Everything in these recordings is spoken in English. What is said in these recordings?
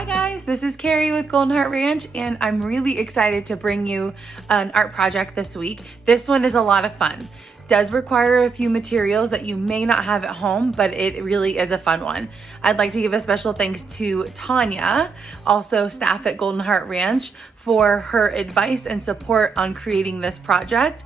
Hi guys, this is Carrie with Golden Heart Ranch, and I'm really excited to bring you an art project this week. This one is a lot of fun. Does require a few materials that you may not have at home, but it really is a fun one. I'd like to give a special thanks to Tanya, also staff at Golden Heart Ranch, for her advice and support on creating this project.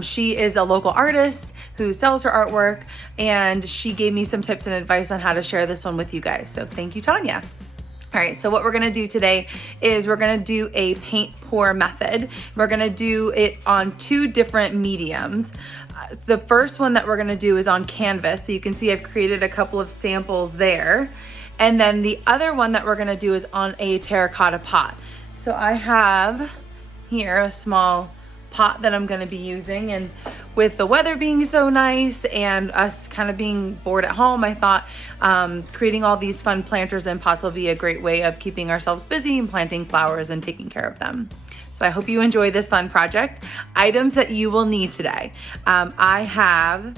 She is a local artist who sells her artwork, and she gave me some tips and advice on how to share this one with you guys. So thank you, Tanya. All right, so what we're gonna do today is we're gonna do a paint pour method. We're gonna do it on two different mediums. The first one that we're gonna do is on canvas. So you can see I've created a couple of samples there. And then the other one that we're gonna do is on a terracotta pot. So I have here a small pot that I'm gonna be using, and with the weather being so nice and us kind of being bored at home, I thought creating all these fun planters and pots will be a great way of keeping ourselves busy and planting flowers and taking care of them. So I hope you enjoy this fun project. Items that you will need today. I have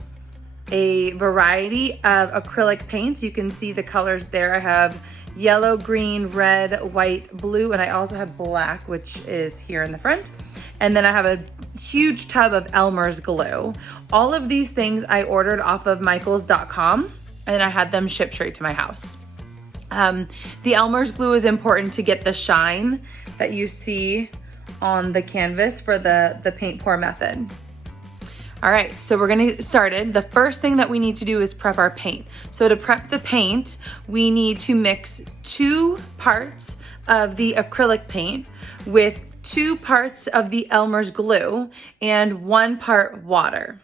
a variety of acrylic paints. You can see the colors there. I have yellow, green, red, white, blue, and I also have black, which is here in the front. And then I have a huge tub of Elmer's glue. All of these things I ordered off of michaels.com, and I had them shipped straight to my house. The Elmer's glue is important to get the shine that you see on the canvas for the paint pour method. All right, so we're gonna get started. The first thing that we need to do is prep our paint. So to prep the paint, we need to mix 2 parts of the acrylic paint with 2 parts of the Elmer's glue and 1 part water.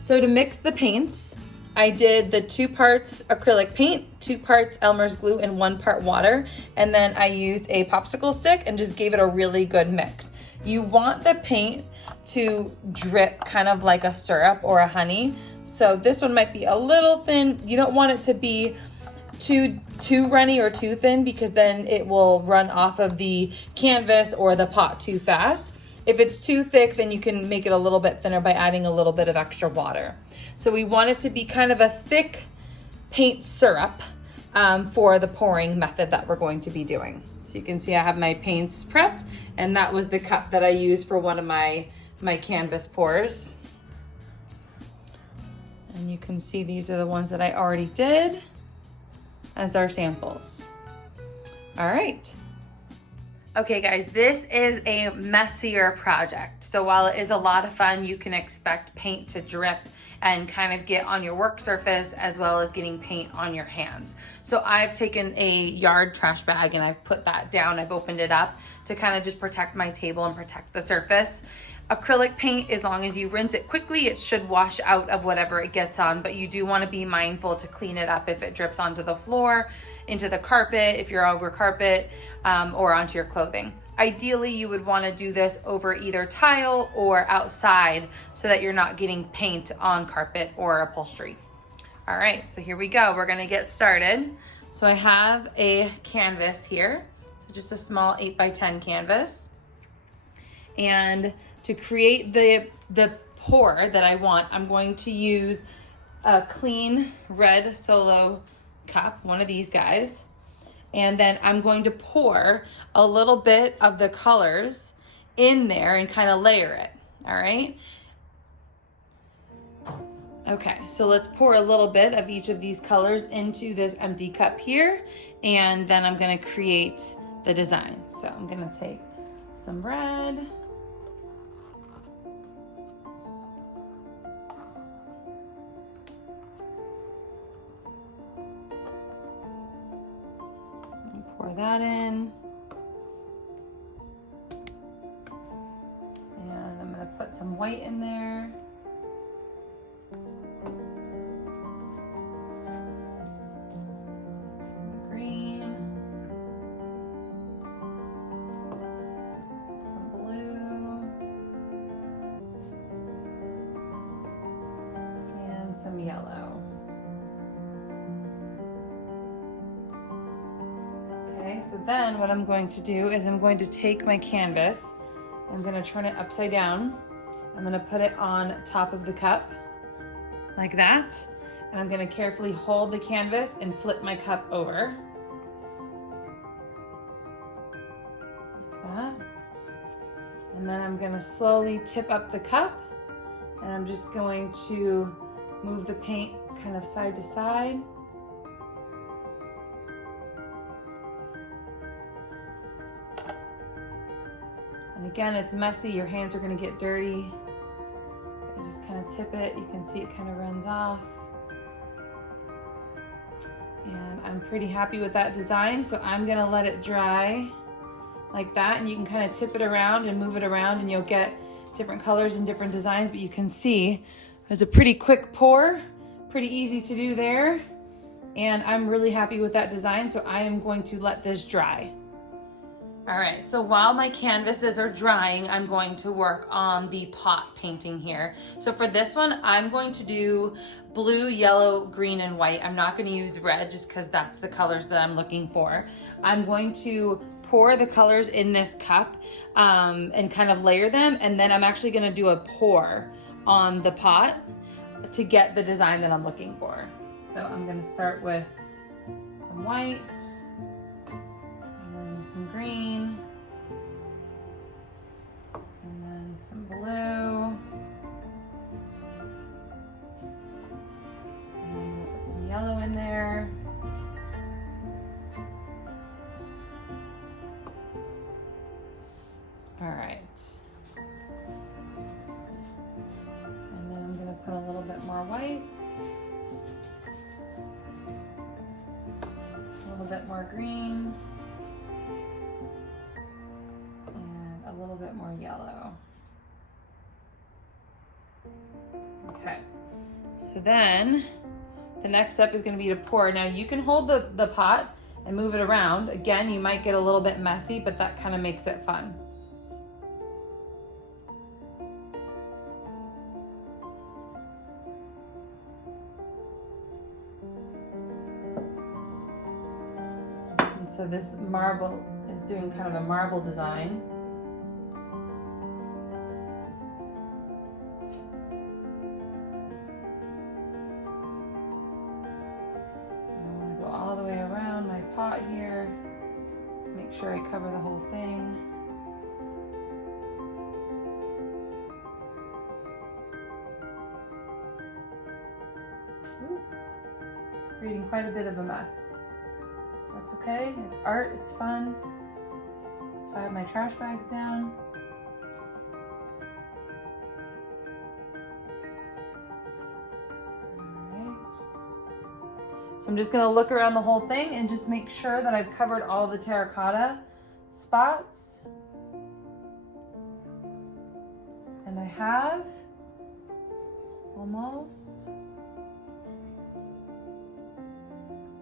So to mix the paints, I did the 2 parts acrylic paint, 2 parts Elmer's glue, and 1 part water. And then I used a popsicle stick and just gave it a really good mix. You want the paint to drip kind of like a syrup or a honey. So this one might be a little thin. You don't want it to be too runny or too thin, because then it will run off of the canvas or the pot too fast. If it's too thick, then you can make it a little bit thinner by adding a little bit of extra water. So we want it to be kind of a thick paint syrup for the pouring method that we're going to be doing. So you can see I have my paints prepped, and that was the cup that I used for one of my canvas pours. And you can see these are the ones that I already did as our samples. All right. Okay guys, this is a messier project. So while it is a lot of fun, you can expect paint to drip and kind of get on your work surface, as well as getting paint on your hands. So I've taken a yard trash bag and I've put that down. I've opened it up to kind of just protect my table and protect the surface. Acrylic paint, as long as you rinse it quickly, it should wash out of whatever it gets on, but you do want to be mindful to clean it up if it drips onto the floor, into the carpet, if you're over carpet, or onto your clothing. Ideally, you would want to do this over either tile or outside so that you're not getting paint on carpet or upholstery. All right, so here we go. We're going to get started. So I have a canvas here, so just a small 8x10 canvas. And to create the pour that I want, I'm going to use a clean red Solo cup, one of these guys. And then I'm going to pour a little bit of the colors in there and kind of layer it, all right? Okay, so let's pour a little bit of each of these colors into this empty cup here, and then I'm gonna create the design. So I'm gonna take some red, pour that in, and I'm going to put some white in there. Some green, some blue, and some yellow. Okay, so then what I'm going to do is I'm going to take my canvas, I'm going to turn it upside down, I'm going to put it on top of the cup, like that. And I'm gonna carefully hold the canvas and flip my cup over. Like that. And then I'm gonna slowly tip up the cup, and I'm just going to move the paint kind of side to side. And again, it's messy, your hands are gonna get dirty. You just kind of tip it, you can see it kind of runs off. And I'm pretty happy with that design, so I'm gonna let it dry like that, and you can kind of tip it around and move it around and you'll get different colors and different designs, but you can see it was a pretty quick pour, pretty easy to do there. And I'm really happy with that design, so I am going to let this dry. All right, so while my canvases are drying, I'm going to work on the pot painting here. So for this one, I'm going to do blue, yellow, green, and white. I'm not gonna use red just because that's the colors that I'm looking for. I'm going to pour the colors in this cup and kind of layer them, and then I'm actually gonna do a pour on the pot to get the design that I'm looking for. So I'm gonna start with some white, some green, and then some blue, and then we'll put some yellow in there. All right. And then I'm gonna put a little bit more white, a little bit more green, a little bit more yellow. Okay, so then the next step is going to be to pour. Now you can hold the pot and move it around. Again, you might get a little bit messy, but that kind of makes it fun. And so this marble is doing kind of a marble design. All the way around my pot here. Make sure I cover the whole thing. Ooh, creating quite a bit of a mess. That's okay, it's art, it's fun. So I have my trash bags down. So I'm just gonna look around the whole thing and just make sure that I've covered all the terracotta spots. And I have almost.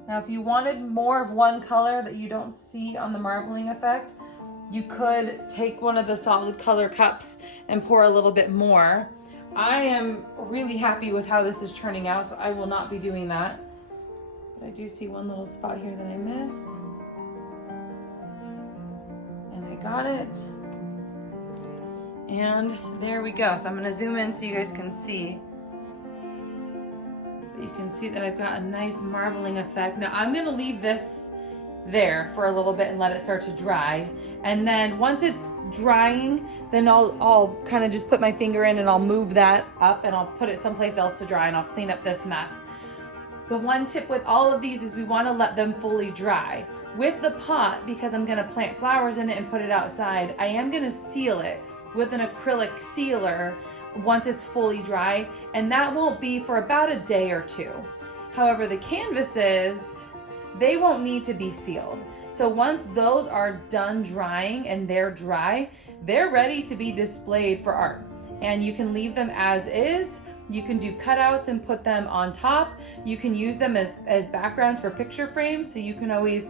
Now, if you wanted more of one color that you don't see on the marbling effect, you could take one of the solid color cups and pour a little bit more. I am really happy with how this is turning out, so I will not be doing that. But I do see one little spot here that I miss. And I got it. And there we go. So I'm gonna zoom in so you guys can see. But you can see that I've got a nice marbling effect. Now I'm gonna leave this there for a little bit and let it start to dry. And then once it's drying, then I'll kind of just put my finger in and I'll move that up and I'll put it someplace else to dry and I'll clean up this mess. But one tip with all of these is we want to let them fully dry. With the pot, because I'm going to plant flowers in it and put it outside, I am going to seal it with an acrylic sealer once it's fully dry, and that won't be for about a day or two. However, the canvases, they won't need to be sealed. So once those are done drying and they're dry, they're ready to be displayed for art. And you can leave them as is. You can do cutouts and put them on top. You can use them as backgrounds for picture frames, so you can always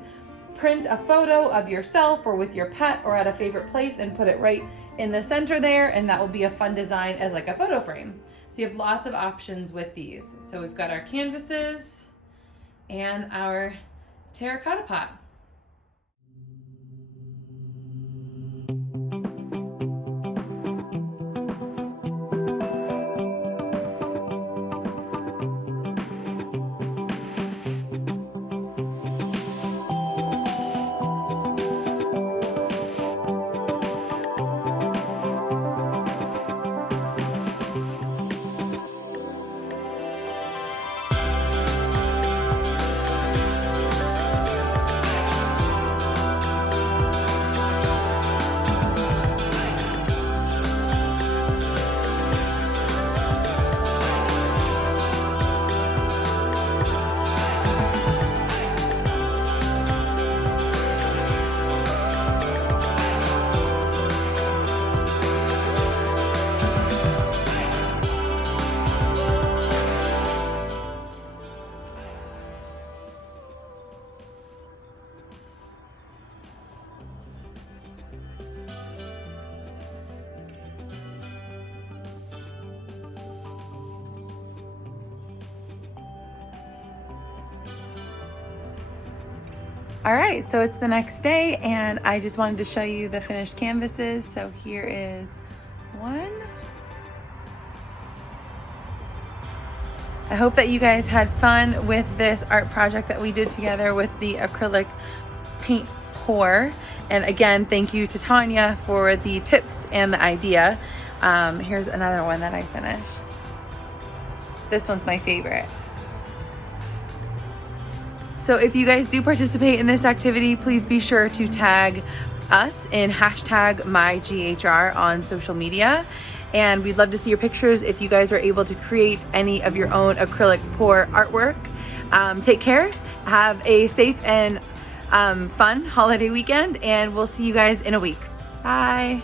print a photo of yourself or with your pet or at a favorite place and put it right in the center there, and that will be a fun design as like a photo frame. So you have lots of options with these. So we've got our canvases and our terracotta pot. All right, so it's the next day and I just wanted to show you the finished canvases. So here is one. I hope that you guys had fun with this art project that we did together with the acrylic paint pour. And again, thank you to Tanya for the tips and the idea. Here's another one that I finished. This one's my favorite. So if you guys do participate in this activity, please be sure to tag us in #MyGHR on social media. And we'd love to see your pictures if you guys are able to create any of your own acrylic pour artwork. Take care, have a safe and fun holiday weekend, and we'll see you guys in a week. Bye.